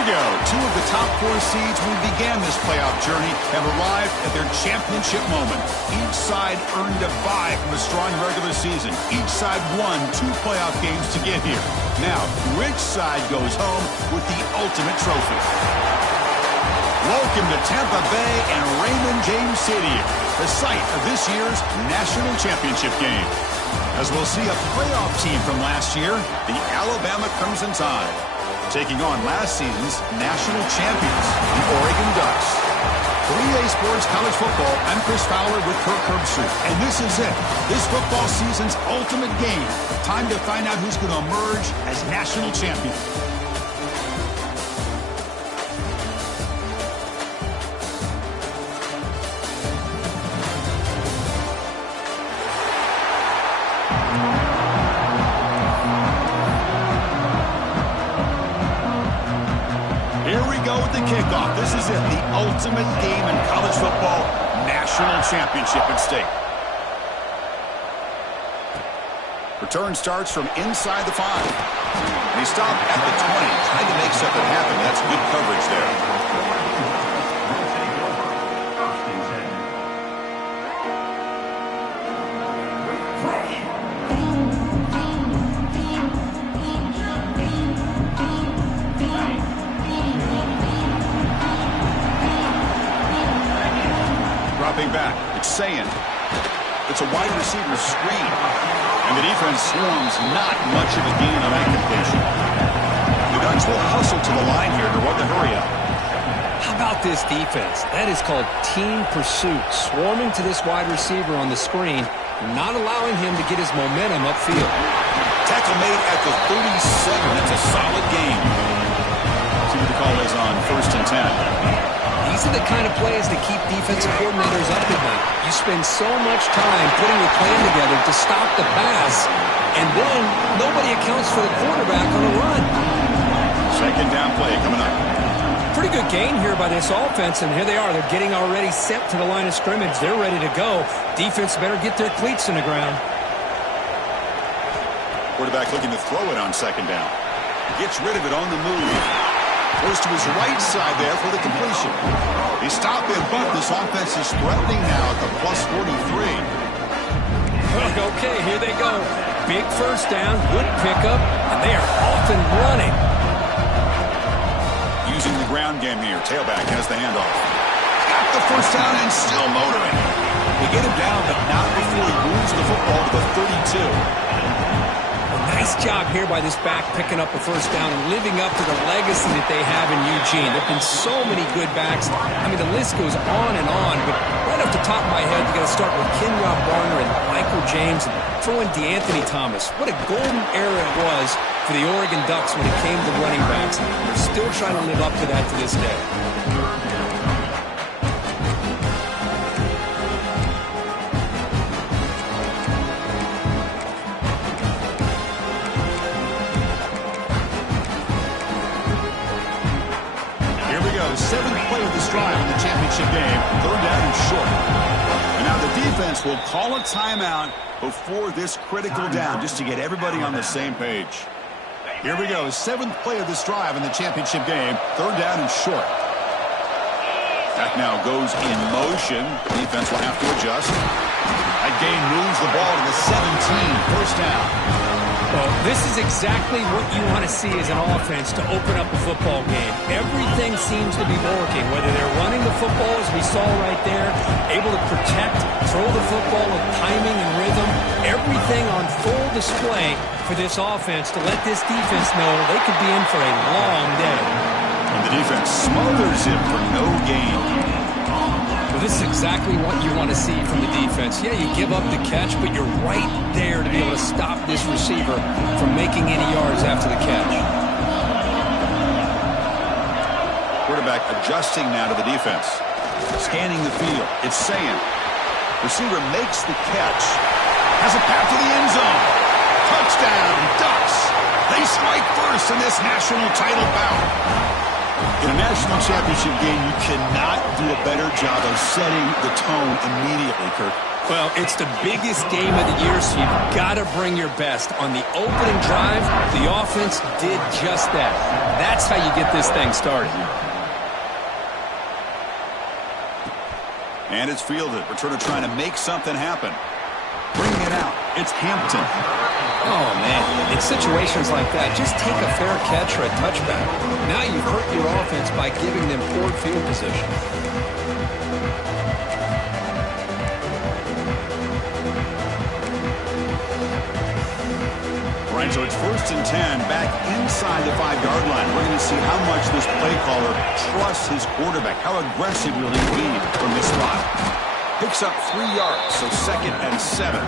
we go. Two of the top 4 seeds when we began this playoff journey have arrived at their championship moment. Each side earned a bye from a strong regular season. Each side won 2 playoff games to get here. Now, which side goes home with the ultimate trophy? Welcome to Tampa Bay and Raymond James Stadium, the site of this year's national championship game. As we'll see a playoff team from last year, the Alabama Crimson Tide, taking on last season's national champions, the Oregon Ducks. For EA Sports College Football, I'm Chris Fowler with Kirk Herbstreit, and this is it. This football season's ultimate game. Time to find out who's going to emerge as national champion. Kickoff. This is it, the ultimate game in college football, national championship at stake. Return starts from inside the 5. They stop at the 20, trying to make something happen. That's good coverage there. Back. It's saying it's a wide receiver screen, and the defense swarms not much of a gain on that completion. The Ducks will hustle to the line here to run the hurry up. How about this defense? That is called team pursuit. Swarming to this wide receiver on the screen, not allowing him to get his momentum upfield. Tackle made at the 37. That's a solid gain. See what the call is on 1st and 10. These are the kind of plays that keep defensive coordinators up at night. You spend so much time putting your plan together to stop the pass, and then nobody accounts for the quarterback on a run. 2nd down play coming up. Pretty good gain here by this offense, and here they are. They're getting already set to the line of scrimmage. They're ready to go. Defense better get their cleats in the ground. Quarterback looking to throw it on 2nd down. Gets rid of it on the move. Goes to his right side there for the completion. He stopped and bumped. This offense is threatening now at the plus 43. Okay, here they go. Big 1st down, good pickup, and they are off and running. Using the ground game here. Tailback has the handoff. Got the 1st down and still motoring. They get him down, but not before he moves the football to the 32. Nice job here by this back picking up a 1st down and living up to the legacy that they have in Eugene. There have been so many good backs. I mean, the list goes on and on, but right off the top of my head, you got to start with Kenyon Barner and Michael James and throw in DeAnthony Thomas. What a golden era it was for the Oregon Ducks when it came to running backs. They're still trying to live up to that to this day. Drive in the championship game, 3rd down and short. And now the defense will call a timeout before this critical down, just to get everybody on the same page. Here we go, 7th play of this drive in the championship game, 3rd down and short. That now goes in motion. Defense will have to adjust. That gain moves the ball to the 17, 1st down. Well, this is exactly what you want to see as an offense to open up a football game. Everything seems to be working, whether they're running the football, as we saw right there, able to protect, throw the football with timing and rhythm, everything on full display for this offense to let this defense know they could be in for a long day. And the defense smothers him for no gain. Well, this is exactly what you want to see from the defense. Yeah, you give up the catch, but you're right there to be able to stop this receiver from making any yards after the catch. Quarterback adjusting now to the defense. Scanning the field. It's saying. Receiver makes the catch. Has a path to the end zone. Touchdown, Ducks. They strike first in this national title bout. In a national championship game, you cannot do a better job of setting the tone immediately, Kirk. Well, it's the biggest game of the year, so you've got to bring your best. On the opening drive, the offense did just that. That's how you get this thing started. And it's fielded. Returner trying to make something happen. Bringing it out. It's Hampton. Oh, man. In situations like that, just take a fair catch or a touchback. Now you've hurt your offense by giving them poor field position. All right, so it's 1st and 10 back inside the 5-yard line. We're going to see how much this play caller trusts his quarterback. How aggressive will he be from this spot? Picks up 3 yards, so 2nd and 7.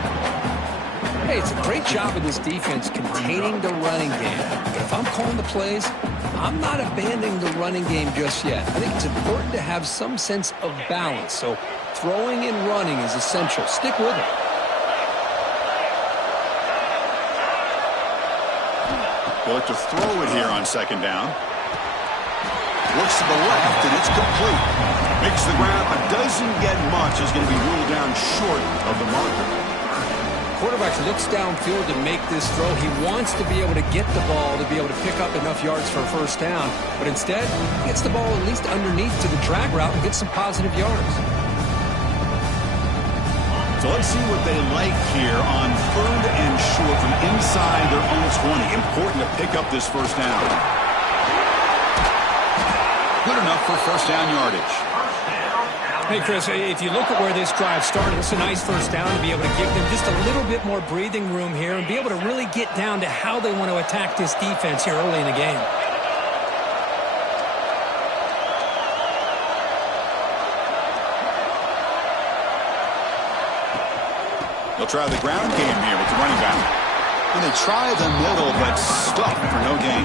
Hey, it's a great job of this defense containing the running game. But if I'm calling the plays, I'm not abandoning the running game just yet. I think it's important to have some sense of balance. So throwing and running is essential. Stick with it. They'll look to throw it here on 2nd down. Looks to the left, and it's complete. Makes the grab, but doesn't get much. Is going to be ruled down short of the marker. Quarterback looks downfield to make this throw. He wants to be able to get the ball to be able to pick up enough yards for a 1st down. But instead, he gets the ball at least underneath to the drag route and gets some positive yards. So let's see what they like here on 3rd and short from inside their own 20. Important to pick up this 1st down. Good enough for 1st down yardage. Hey, Chris, if you look at where this drive started, it's a nice 1st down to be able to give them just a little bit more breathing room here and be able to really get down to how they want to attack this defense here early in the game. They'll try the ground game here with the running back. And they try the middle, but stuck for no gain.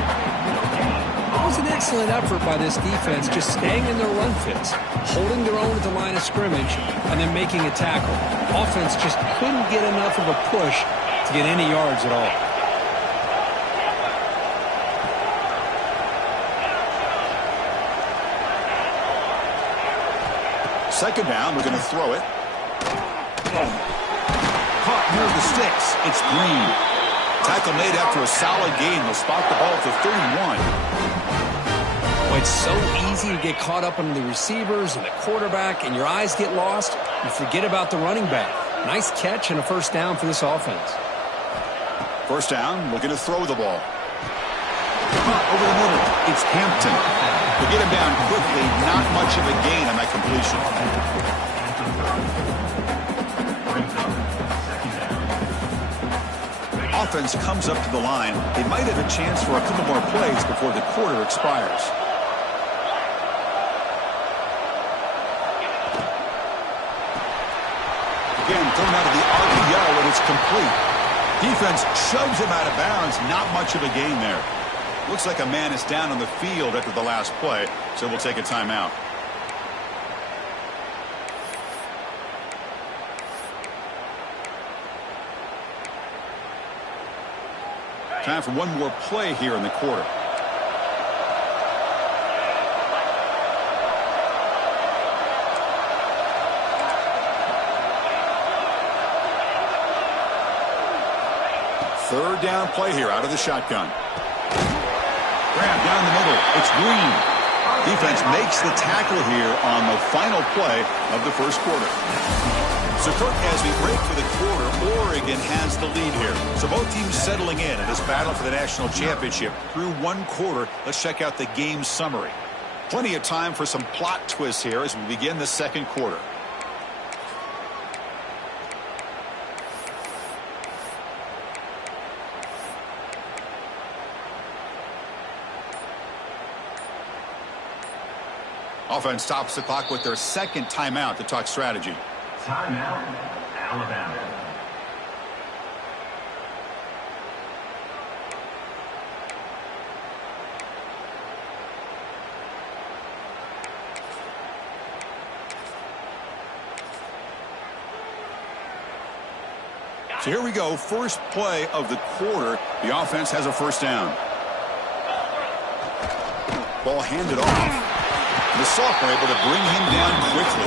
It was an excellent effort by this defense, just staying in their run fits, holding their own at the line of scrimmage, and then making a tackle. Offense just couldn't get enough of a push to get any yards at all. Second down, we're going to throw it. Caught near the sticks. It's Green. Tackle made after a solid gain. They'll spot the ball at the 31. Well, it's so easy to get caught up on the receivers and the quarterback, and your eyes get lost. You forget about the running back. Nice catch and a 1st down for this offense. 1st down, looking to throw the ball. Over the middle, it's Hampton. They get him down quickly, not much of a gain on that completion. Offense comes up to the line. They might have a chance for a couple more plays before the quarter expires. Again, thrown out of the RPO, and it's complete. Defense shoves him out of bounds. Not much of a gain there. Looks like a man is down on the field after the last play, so we'll take a timeout. Time for one more play here in the quarter. Third down play here out of the shotgun. Grab down the middle. It's Green. Defense makes the tackle here on the final play of the 1st quarter. So, Kirk, as we break for the quarter, Oregon has the lead here. So both teams settling in this battle for the national championship through 1 quarter. Let's check out the game summary. Plenty of time for some plot twists here as we begin the 2nd quarter. Offense stops the clock with their 2nd timeout to talk strategy. Timeout, Alabama. So here we go. First play of the quarter. The offense has a 1st down. Ball handed off. The sophomore able to bring him down quickly.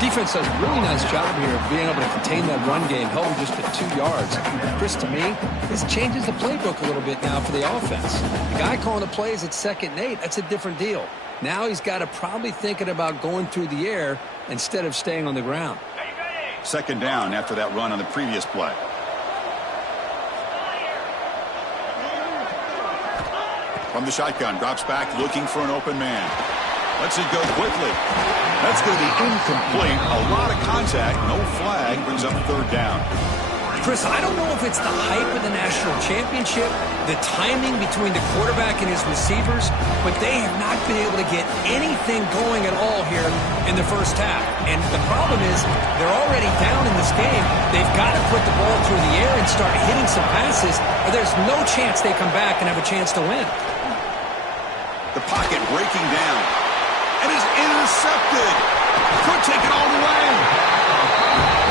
Defense does a really nice job here of being able to contain that run game, held him just at 2 yards. Chris, to me, this changes the playbook a little bit now for the offense. The guy calling the plays at 2nd and 8, that's a different deal. Now he's got to probably thinking about going through the air instead of staying on the ground. 2nd down after that run on the previous play. From the shotgun, drops back looking for an open man. Lets it go quickly. That's going to be incomplete. A lot of contact, no flag, brings up 3rd down. Chris, I don't know if it's the hype of the national championship, the timing between the quarterback and his receivers, but they have not been able to get anything going at all here in the first half. And the problem is they're already down in this game. They've got to put the ball through the air and start hitting some passes, or there's no chance they come back and have a chance to win. The pocket breaking down. And is intercepted. Could take it all the way.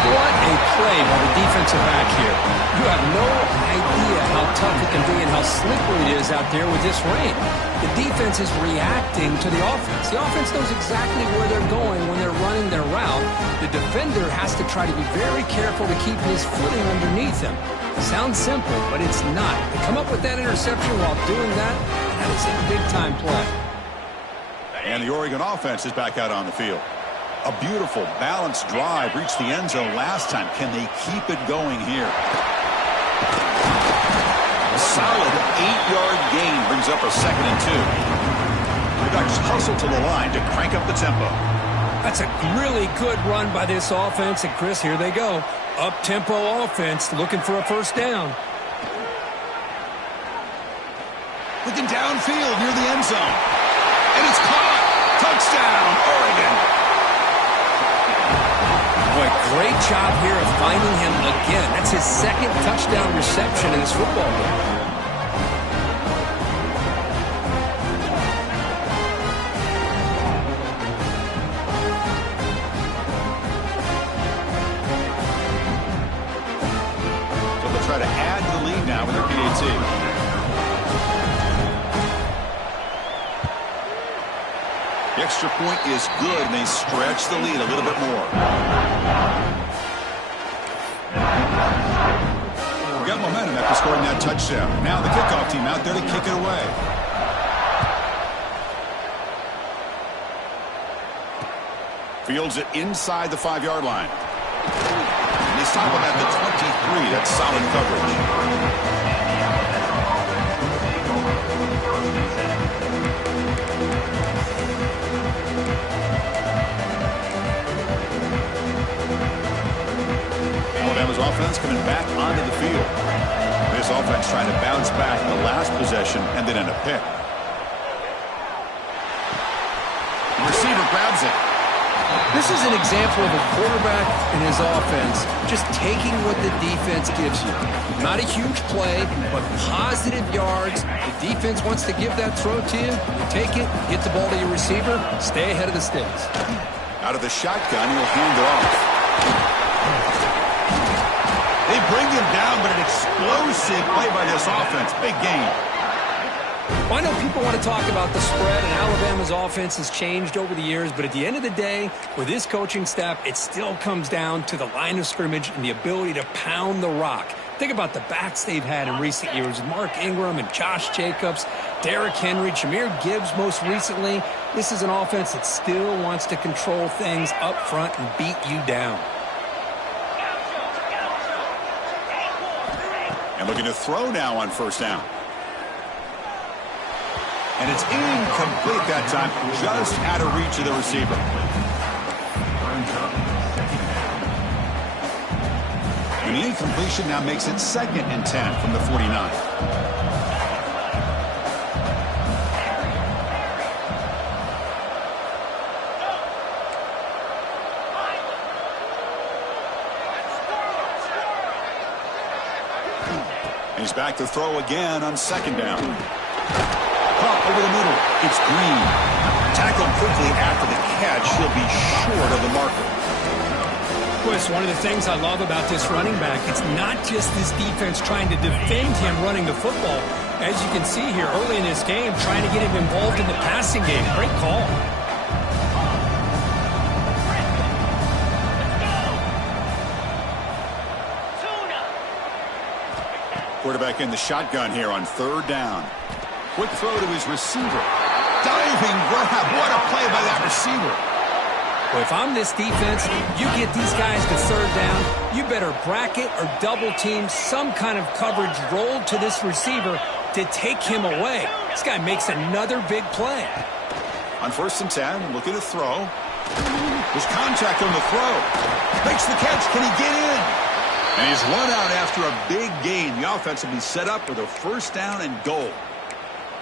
What a play by the defensive back here. You have no idea how tough it can be and how slippery it is out there with this rain. The defense is reacting to the offense. The offense knows exactly where they're going when they're running their route. The defender has to try to be very careful to keep his footing underneath him. Sounds simple, but it's not. To come up with that interception while doing that, that is a big-time play. And the Oregon offense is back out on the field. A beautiful, balanced drive reached the end zone last time. Can they keep it going here? A solid 8-yard gain brings up a 2nd and 2. The Ducks hustle to the line to crank up the tempo. That's a really good run by this offense. And, Chris, here they go. Up-tempo offense looking for a 1st down. Looking downfield near the end zone. And it's caught. Touchdown, Oregon. Boy, great job here of finding him again. That's his 2nd touchdown reception in this football game. So they'll try to add to the lead now with their PAT. The extra point is good, and they stretch the lead a little bit more. We got momentum after scoring that touchdown. Now the kickoff team out there to kick it away. Fields it inside the 5-yard line. And they stop him at the 23. That's solid coverage. Alabama's offense coming back onto the field. This offense trying to bounce back the last possession and then end a pick. The receiver grabs it. This is an example of a quarterback and his offense just taking what the defense gives you. Not a huge play, but positive yards. The defense wants to give that throw to you. You take it, get the ball to your receiver, stay ahead of the sticks. Out of the shotgun, he'll hand it off. They bring him down, but an explosive play by this offense. Big game. Well, I know people want to talk about the spread, and Alabama's offense has changed over the years, but at the end of the day, with this coaching staff, it still comes down to the line of scrimmage and the ability to pound the rock. Think about the backs they've had in recent years. Mark Ingram and Josh Jacobs, Derrick Henry, Jahmyr Gibbs most recently. This is an offense that still wants to control things up front and beat you down. And looking to throw now on 1st down. And it's incomplete that time, just out of reach of the receiver. And the incompletion now makes it 2nd and 10 from the 49. He's back to throw again on 2nd down. Pump over the middle. It's Green. Tackled quickly after the catch. He'll be short of the marker. Chris, one of the things I love about this running back, it's not just this defense trying to defend him running the football. As you can see here early in this game, trying to get him involved in the passing game. Great call. Quarterback in the shotgun here on third down. Quick throw to his receiver. Diving grab. What a play by that receiver. Well, if I'm this defense, you get these guys to third down, you better bracket or double team some kind of coverage rolled to this receiver to take him away. This guy makes another big play. On 1st and 10, looking to throw. There's contact on the throw. Makes the catch. Can he get in? And he's run out after a big gain. The offense will be set up with a 1st down and goal.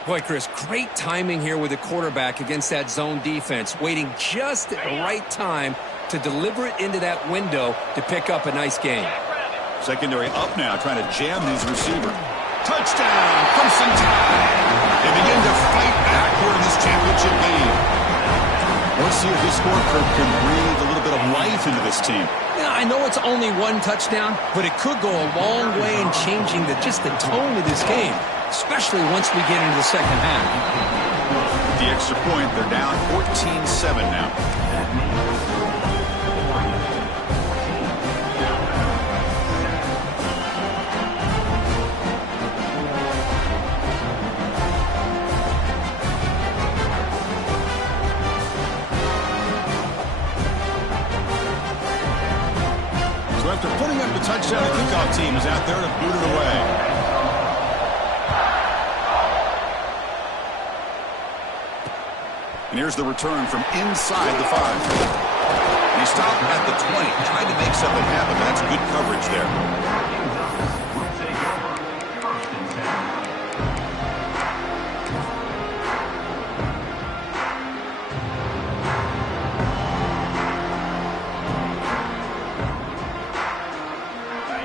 Boy, Chris, great timing here with the quarterback against that zone defense, waiting just at the right time to deliver it into that window to pick up a nice gain. Secondary up now, trying to jam his receiver. Touchdown, Crimson Tide. They begin to fight back here in this championship game. Let's see if this score can breathe a little bit of life into this team. Yeah, I know it's only one touchdown, but it could go a long way in changing just the tone of this game, especially once we get into the second half. The extra point, they're down 14-7 now. So after putting up the touchdown, the kickoff team is out there to boot it away. And here's the return from inside the 5. And he stopped at the 20, trying to make something happen, but that's good coverage there.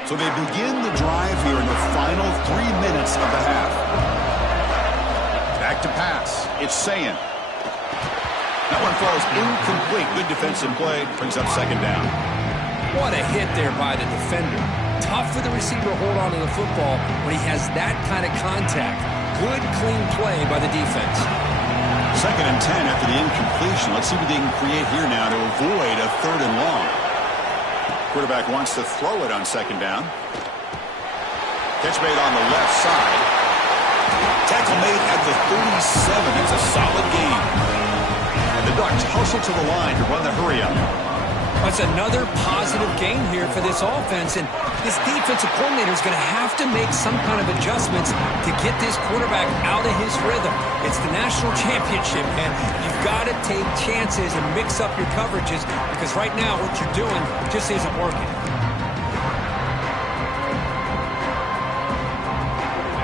So they begin the drive here in the final 3 minutes of the half. Back to pass. It's Sayan. That one falls incomplete. Good defensive play. Brings up 2nd down. What a hit there by the defender. Tough for the receiver to hold on to the football when he has that kind of contact. Good, clean play by the defense. 2nd and 10 after the incompletion. Let's see what they can create here now to avoid a 3rd and long. Quarterback wants to throw it on 2nd down. Catch made on the left side. Tackle made at the 37. It's a solid gain. And the Ducks hustle to the line to run the hurry up. That's another positive gain here for this offense, and this defensive coordinator is going to have to make some kind of adjustments to get this quarterback out of his rhythm. It's the national championship, and you've got to take chances and mix up your coverages, because right now what you're doing just isn't working.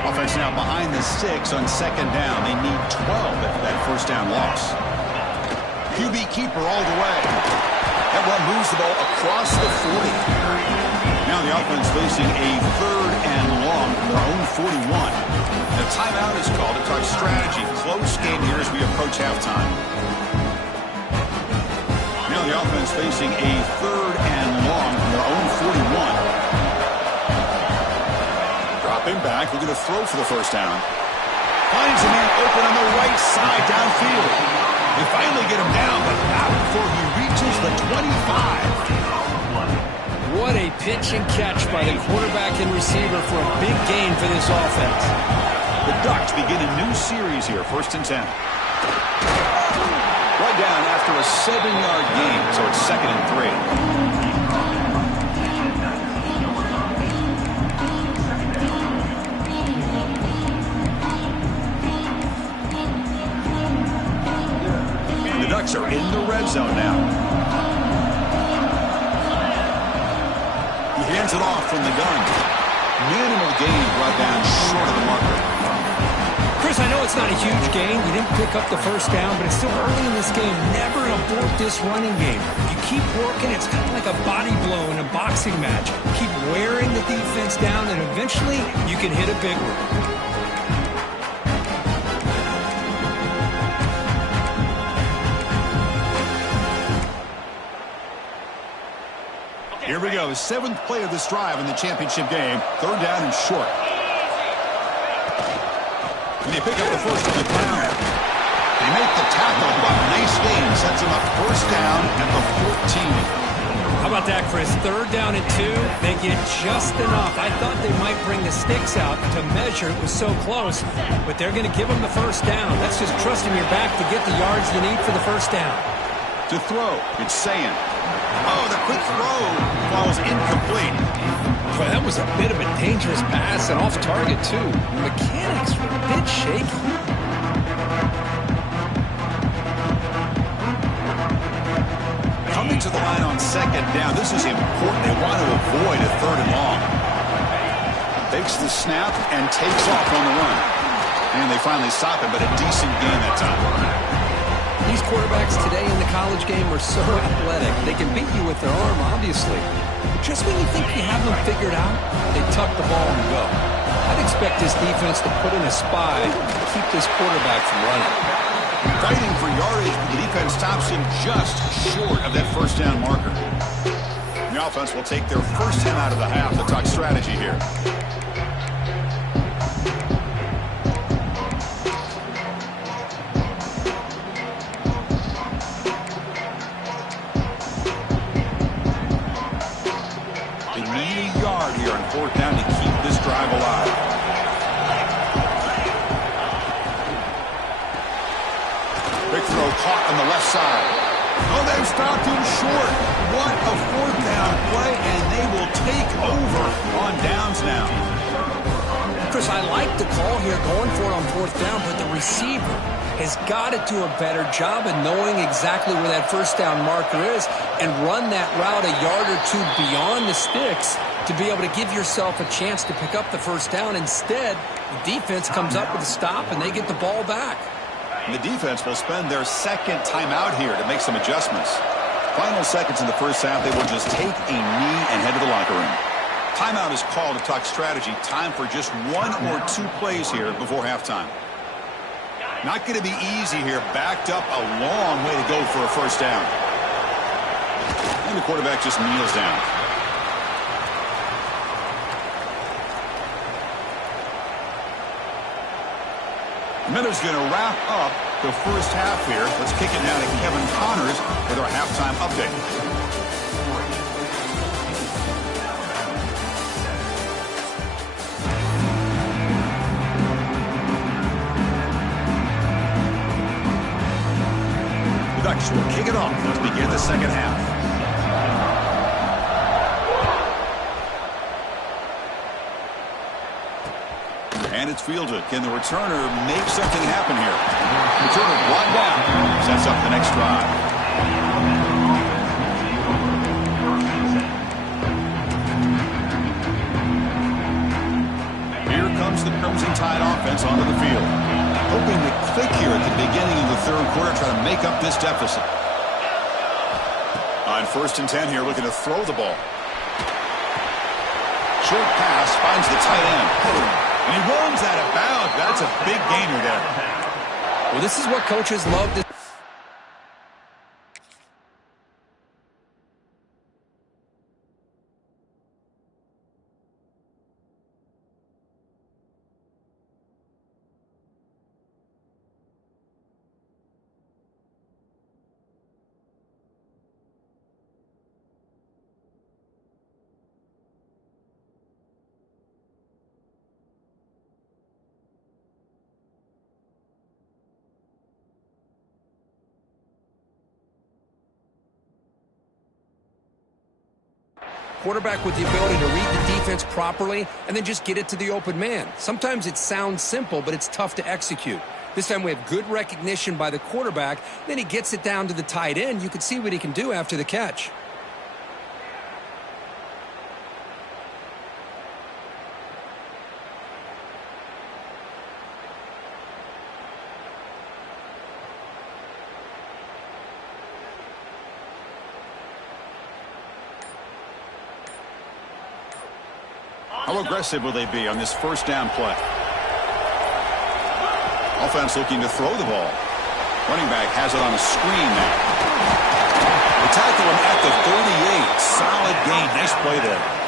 Offense now behind the 6 on 2nd down. They need 12 after that 1st down loss. QB keeper all the way. That one moves the ball across the 40. Now the offense facing a 3rd and long from their own 41. The timeout is called to talk strategy. Close game here as we approach halftime. Now the offense facing a 3rd and long from their own 41. Dropping back, looking to throw for the 1st down. Finds a man open on the right side downfield. They finally get him down, but not before he reaches the 25. What a pitch and catch by the quarterback and receiver for a big gain for this offense. The Ducks begin a new series here, 1st and 10. Right down after a 7-yard gain, so it's 2nd and 3. Ducks are in the red zone now. He hands it off from the gun. Minimal gain brought down short of the marker. Chris, I know it's not a huge gain. You didn't pick up the 1st down, but it's still early in this game. Never abort this running game. You keep working. It's kind of like a body blow in a boxing match. Keep wearing the defense down, and eventually you can hit a big one. Here we go, 7th play of this drive in the championship game. 3rd down and short. And they pick up the 1st of the down. They make the tackle, but nice gain. Sets him up 1st down at the 14. How about that, Chris? 3rd down and 2. They get just enough. I thought they might bring the sticks out to measure. It was so close, but they're going to give them the 1st down. That's just trusting your back to get the yards you need for the 1st down. To throw, it's saying. Oh, the quick throw falls incomplete. Boy, that was a bit of a dangerous pass and off target, too. The mechanics were a bit shaky. Coming to the line on 2nd down. This is important. They want to avoid a 3rd and long. Takes the snap and takes off on the run. And they finally stop it, but a decent gain that time. These quarterbacks today in the college game are so athletic. They can beat you with their arm, obviously. Just when you think you have them figured out, they tuck the ball and go. I'd expect this defense to put in a spy to keep this quarterback from running. Fighting for yardage, but the defense stops him just short of that 1st down marker. The offense will take their 1st time out of the half to talk strategy here. They need a yard here on 4th down to keep this drive alive. Big throw caught on the left side. Oh, they've stopped him short. What a 4th down play, and they will take over on downs now. Chris, I like the call here going for it on 4th down, but the receiver has got to do a better job of knowing exactly where that 1st down marker is and run that route a yard or 2 beyond the sticks to be able to give yourself a chance to pick up the 1st down. Instead, the defense comes up with a stop, and they get the ball back. The defense will spend their 2nd timeout here to make some adjustments. Final seconds in the 1st half, they will just take a knee and head to the locker room. Timeout is called to talk strategy. Time for just 1 or 2 plays here before halftime. Not going to be easy here. Backed up a long way to go for a 1st down. And the quarterback just kneels down. Miller's going to wrap up the 1st half here. Let's kick it now to Kevin Connors with our halftime update. The Ducks will kick it off to begin the 2nd half. And it's fielded. Can the returner make something happen here? Returner brought down. Sets up the next drive. Here comes the Crimson Tide offense onto the field. Hoping to click here at the beginning of the 3rd quarter, try to make up this deficit. On 1st and 10 here, looking to throw the ball. Short pass finds the tight end. And he runs out of bounds. That's a big gainer there. Well, this is what coaches love to quarterback with the ability to read the defense properly and then just get it to the open man. Sometimes it sounds simple, but it's tough to execute. This time we have good recognition by the quarterback. Then he gets it down to the tight end. You can see what he can do after the catch. How aggressive will they be on this 1st down play? Offense looking to throw the ball. Running back has it on a screen now. They tackle him at the 38. Solid gain. Nice play there.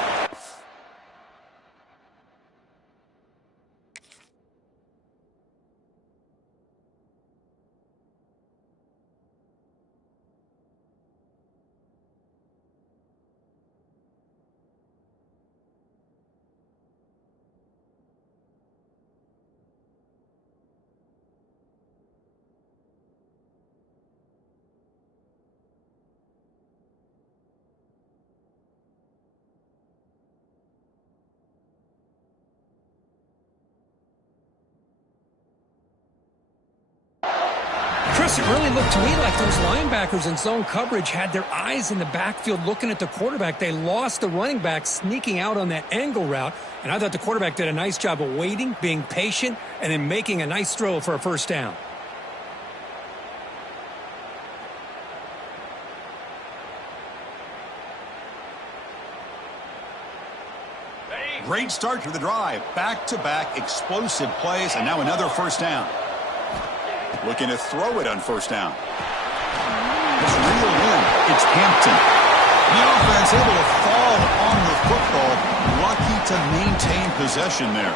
Chris, it really looked to me like those linebackers in zone coverage had their eyes in the backfield looking at the quarterback. They lost the running back sneaking out on that angle route, and I thought the quarterback did a nice job of waiting, being patient, and then making a nice throw for a first down. Great start to the drive. Back-to-back explosive plays, and now another first down. Looking to throw it on first down. It's reeled in. It's Hampton. The offense able to fall on the football. Lucky to maintain possession there.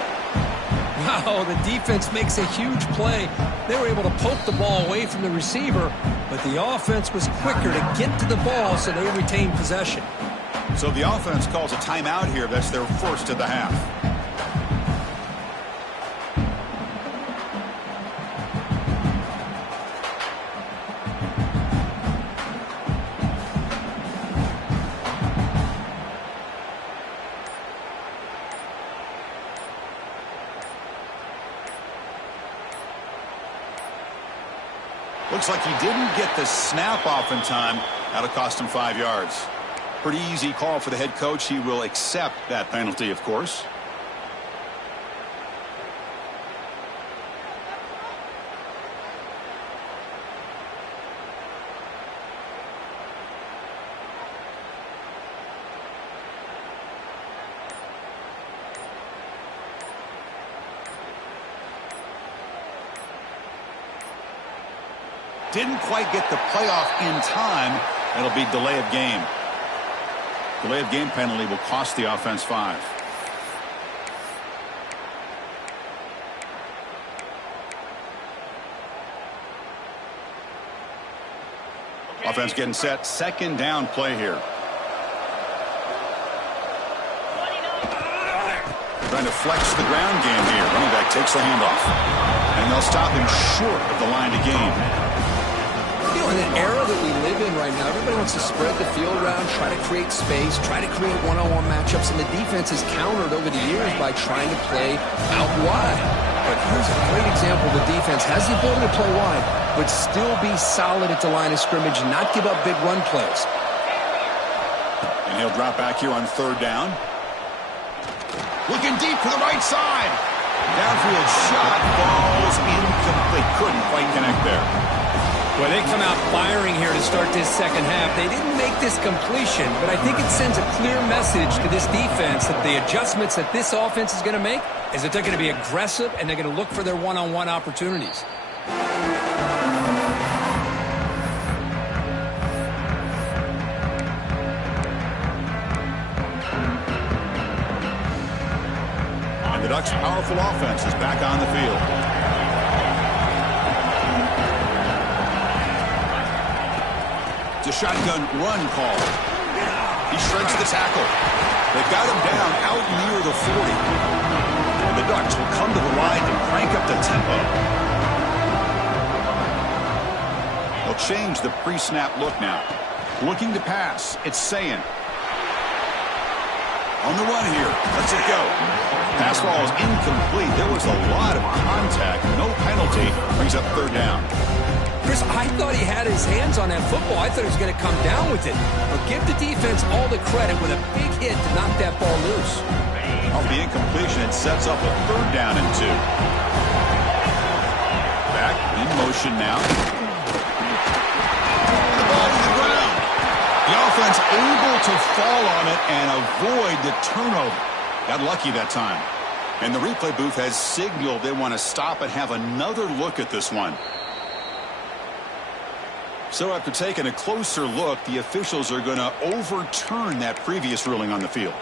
Wow, the defense makes a huge play. They were able to poke the ball away from the receiver, but the offense was quicker to get to the ball, so they retained possession. So the offense calls a timeout here. That's their first of the half. Looks like he didn't get the snap off in time. That'll cost him 5 yards. Pretty easy call for the head coach. He will accept that penalty, of course. Didn't quite get the playoff in time. It'll be delay of game. Delay of game penalty will cost the offense 5. Offense getting set. Second down play here. Trying to flex the ground game here. Running back takes the handoff. And they'll stop him short of the line to gain. You know, in an era that we live in right now, everybody wants to spread the field around, try to create space, try to create one-on-one matchups, and the defense has countered over the years by trying to play out wide. But here's a great example. The defense has the ability to play wide, but still be solid at the line of scrimmage and not give up big run plays. And he'll drop back here on third down. Looking deep to the right side. Downfield shot falls incomplete. Couldn't quite connect there. Well, they come out firing here to start this second half. They didn't make this completion, but I think it sends a clear message to this defense that the adjustments that this offense is going to make is that they're going to be aggressive and they're going to look for their one-on-one opportunities. And the Ducks' powerful offense is back on the field. A shotgun run call. He shreds the tackle. They've got him down out near the 40. And the Ducks will come to the line and crank up the tempo. They'll change the pre-snap look now. Looking to pass. It's Sayin. On the run here. Let's it go. Pass ball is incomplete. There was a lot of contact. No penalty. Brings up third down. Chris, I thought he had his hands on that football. I thought he was going to come down with it. But give the defense all the credit with a big hit to knock that ball loose. Off the incompletion, it sets up a third down and 2. Back in motion now. The ball to the ground. The offense able to fall on it and avoid the turnover. Got lucky that time. And the replay booth has signaled they want to stop and have another look at this one. So after taking a closer look, the officials are going to overturn that previous ruling on the field.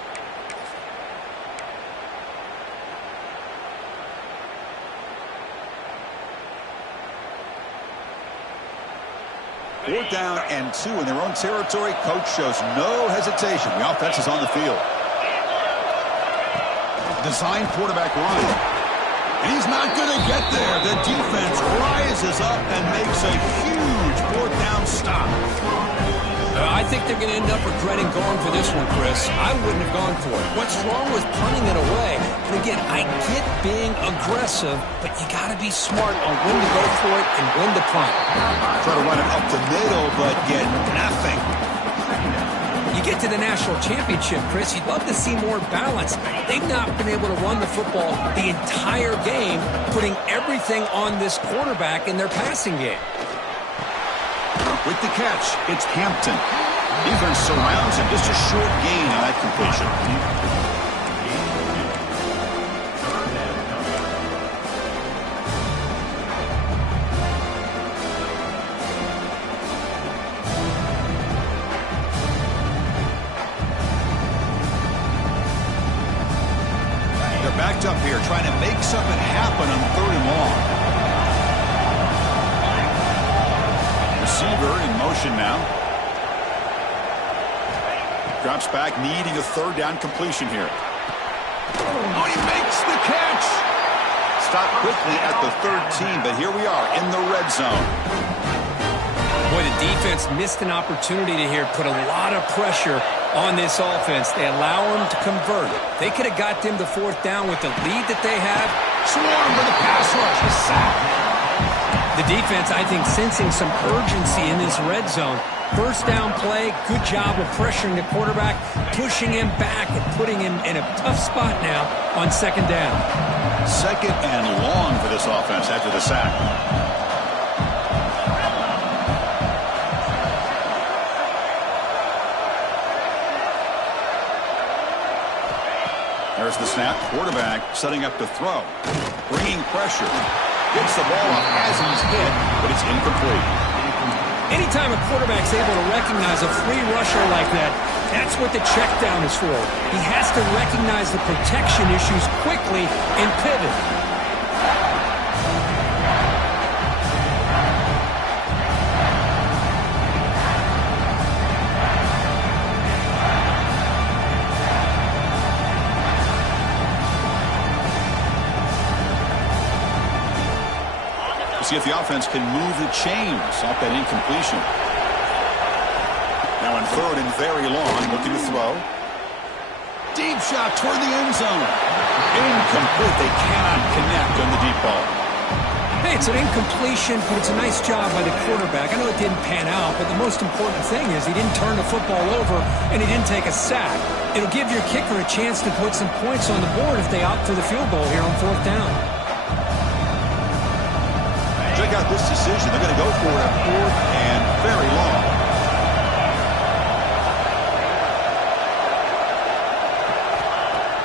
Fourth down and 2 in their own territory. Coach shows no hesitation. The offense is on the field. Design quarterback run. And he's not going to get there. The defense rises up and makes a huge fourth down stop. I think they're going to end up regretting going for this one, Chris. I wouldn't have gone for it. What's wrong with punting it away? And again, I get being aggressive, but you got to be smart on when to go for it and when to punt. Try to run it up the middle, but get nothing. You get to the national championship, Chris, you'd love to see more balance. They've not been able to run the football the entire game, putting everything on this quarterback in their passing game. With the catch, it's Hampton. Defense surrounds him. Just a short gain on that completion. They're backed up here, trying to make something happen on 3rd and long. Receiver in motion now. Drops back, needing a 3rd down completion here. Oh, he makes the catch! Stopped quickly at the 13, but here we are in the red zone. Boy, the defense missed an opportunity to here put a lot of pressure on this offense. They allow them to convert. They could have got them to 4th down with the lead that they have. Swarm for the pass rush. A sack. The defense, I think, sensing some urgency in this red zone. 1st down play, good job of pressuring the quarterback, pushing him back and putting him in a tough spot now on 2nd down. 2nd and long for this offense after the sack. There's the snap. Quarterback setting up to throw. Bringing pressure. Gets the ball up as he's hit, but it's incomplete. Anytime a quarterback's able to recognize a free rusher like that, that's what the check down is for. He has to recognize the protection issues quickly and pivot. See if the offense can move the chains off that incompletion. Now in 3rd and very long, looking to throw. Deep shot toward the end zone. Incomplete. They cannot connect on the deep ball. Hey, it's an incompletion, but it's a nice job by the quarterback. I know it didn't pan out, but the most important thing is he didn't turn the football over and he didn't take a sack. It'll give your kicker a chance to put some points on the board if they opt for the field goal here on 4th down. Check out this decision. They're going to go for it at 4th and very long.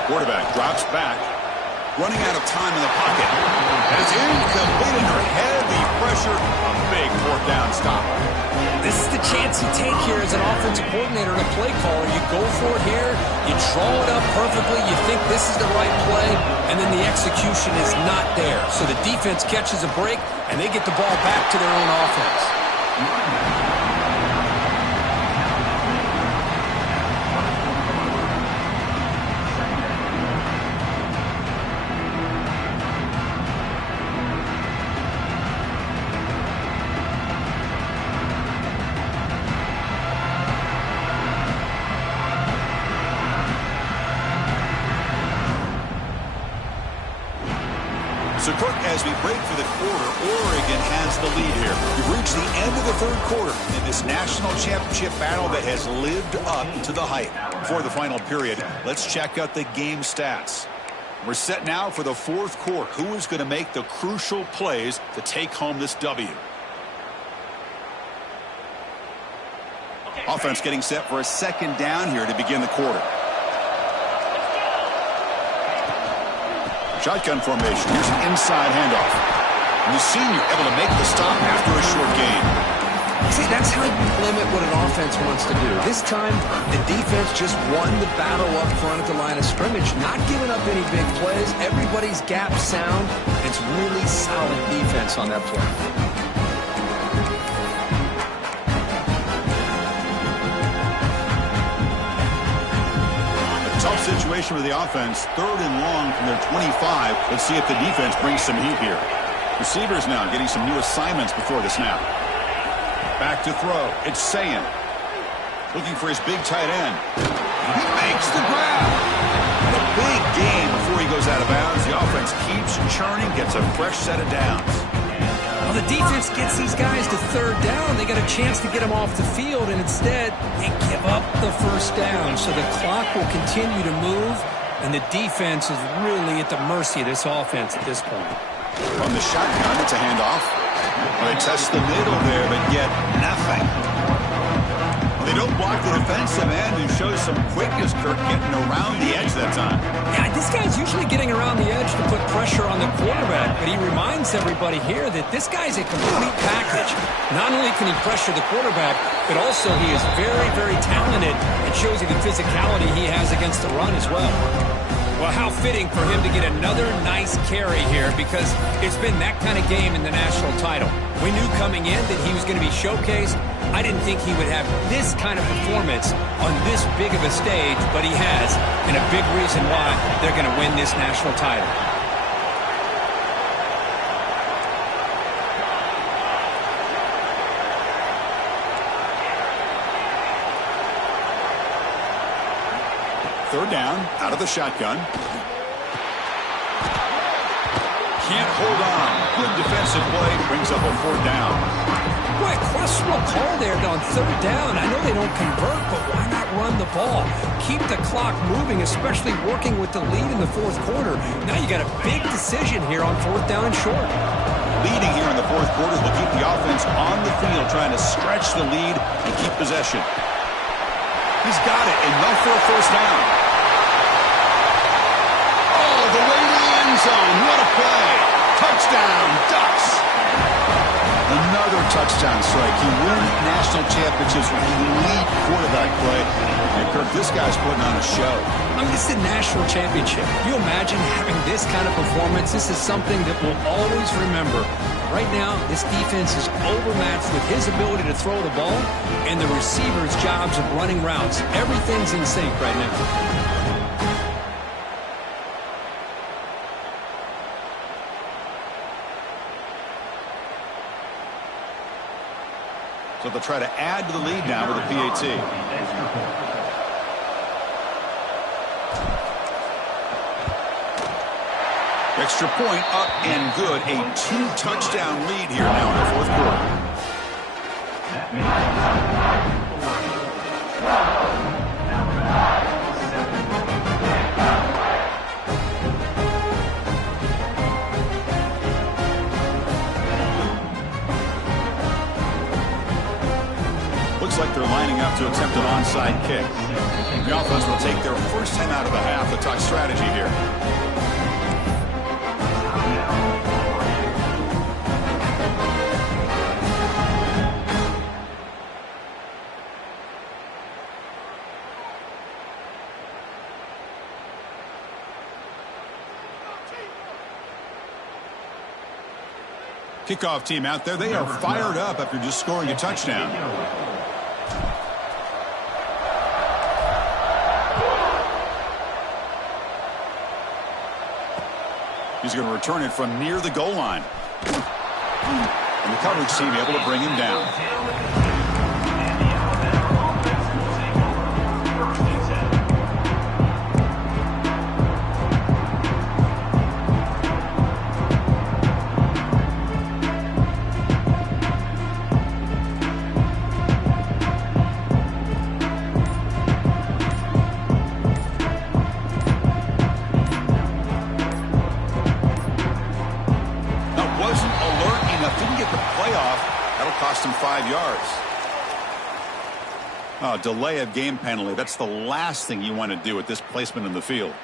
Quarterback drops back. Running out of time in the pocket. That's incomplete under heavy pressure. A big 4th down stop. This is the chance you take here as an offensive coordinator and a play caller. You go for it here. You draw it up perfectly. You think this is the right play, and then the execution is not there. So the defense catches a break, and they get the ball back to their own offense. So, Kirk, as we break for the quarter, Oregon has the lead here. We've reached the end of the 3rd quarter in this national championship battle that has lived up to the hype. Before the final period, let's check out the game stats. We're set now for the 4th quarter. Who is going to make the crucial plays to take home this W? Offense getting set for a 2nd down here to begin the quarter. Shotgun formation. Here's an inside handoff. And the senior able to make the stop after a short gain. See, that's how you limit what an offense wants to do. This time, the defense just won the battle up front at the line of scrimmage, not giving up any big plays. Everybody's gap sound. It's really solid defense on that play. Tough situation with the offense. 3rd and long from their 25. Let's see if the defense brings some heat here. Receivers now getting some new assignments before the snap. Back to throw. It's Sayin. Looking for his big tight end. He makes the grab. And a big gain before he goes out of bounds. The offense keeps churning, gets a fresh set of downs. Well, the defense gets these guys to third down. They got a chance to get them off the field, and instead they give up the first down. So the clock will continue to move, and the defense is really at the mercy of this offense at this point. From the shotgun, it's a handoff. Well, they test the middle there, but get nothing. They don't block the defensive end, who shows some quickness, Kirk, getting around the edge that time. Yeah, this guy's usually getting around the edge to put pressure on the quarterback, but he reminds everybody here that this guy's a complete package. Not only can he pressure the quarterback, but also he is very, very talented and shows you the physicality he has against the run as well. Well, how fitting for him to get another nice carry here, because it's been that kind of game in the national title. We knew coming in that he was going to be showcased. I didn't think he would have this kind of performance on this big of a stage, but he has, and a big reason why they're going to win this national title. Third down, out of the shotgun. Can't hold on. Good defensive play, brings up a fourth down. Boy, questionable call there on third down. I know they don't convert, but why not run the ball? Keep the clock moving, especially working with the lead in the fourth quarter. Now you got a big decision here on fourth down and short. Leading here in the fourth quarter will keep the offense on the field, trying to stretch the lead and keep possession. He's got it, enough for a first down. Oh, the way to the end zone. What a play. Touchdown, Ducks. Another touchdown strike. You win national championships with elite quarterback play. And Kirk, this guy's putting on a show. I mean, this is a national championship. You imagine having this kind of performance? This is something that we'll always remember. Right now, this defense is overmatched with his ability to throw the ball and the receivers' jobs of running routes. Everything's in sync right now. So they'll try to add to the lead now with a PAT. Extra point up and good. A 2-touchdown lead here now in the fourth quarter. Looks like they're lining up to attempt an onside kick. The offense will take their first time out of the half to talk strategy here. Kickoff team out there. They are fired up after just scoring a touchdown. He's going to return it from near the goal line. And the coverage team able to bring him down. Cost him 5 yards. Oh, delay of game penalty. That's the last thing you want to do with this placement in the field.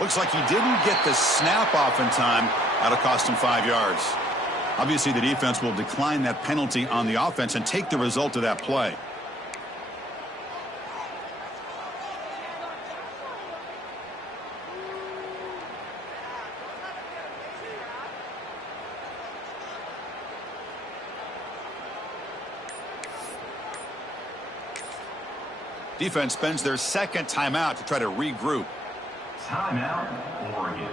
Looks like he didn't get the snap off in time. That'll cost him 5 yards. Obviously, the defense will decline that penalty on the offense and take the result of that play. Defense spends their second timeout to try to regroup. Timeout, Oregon.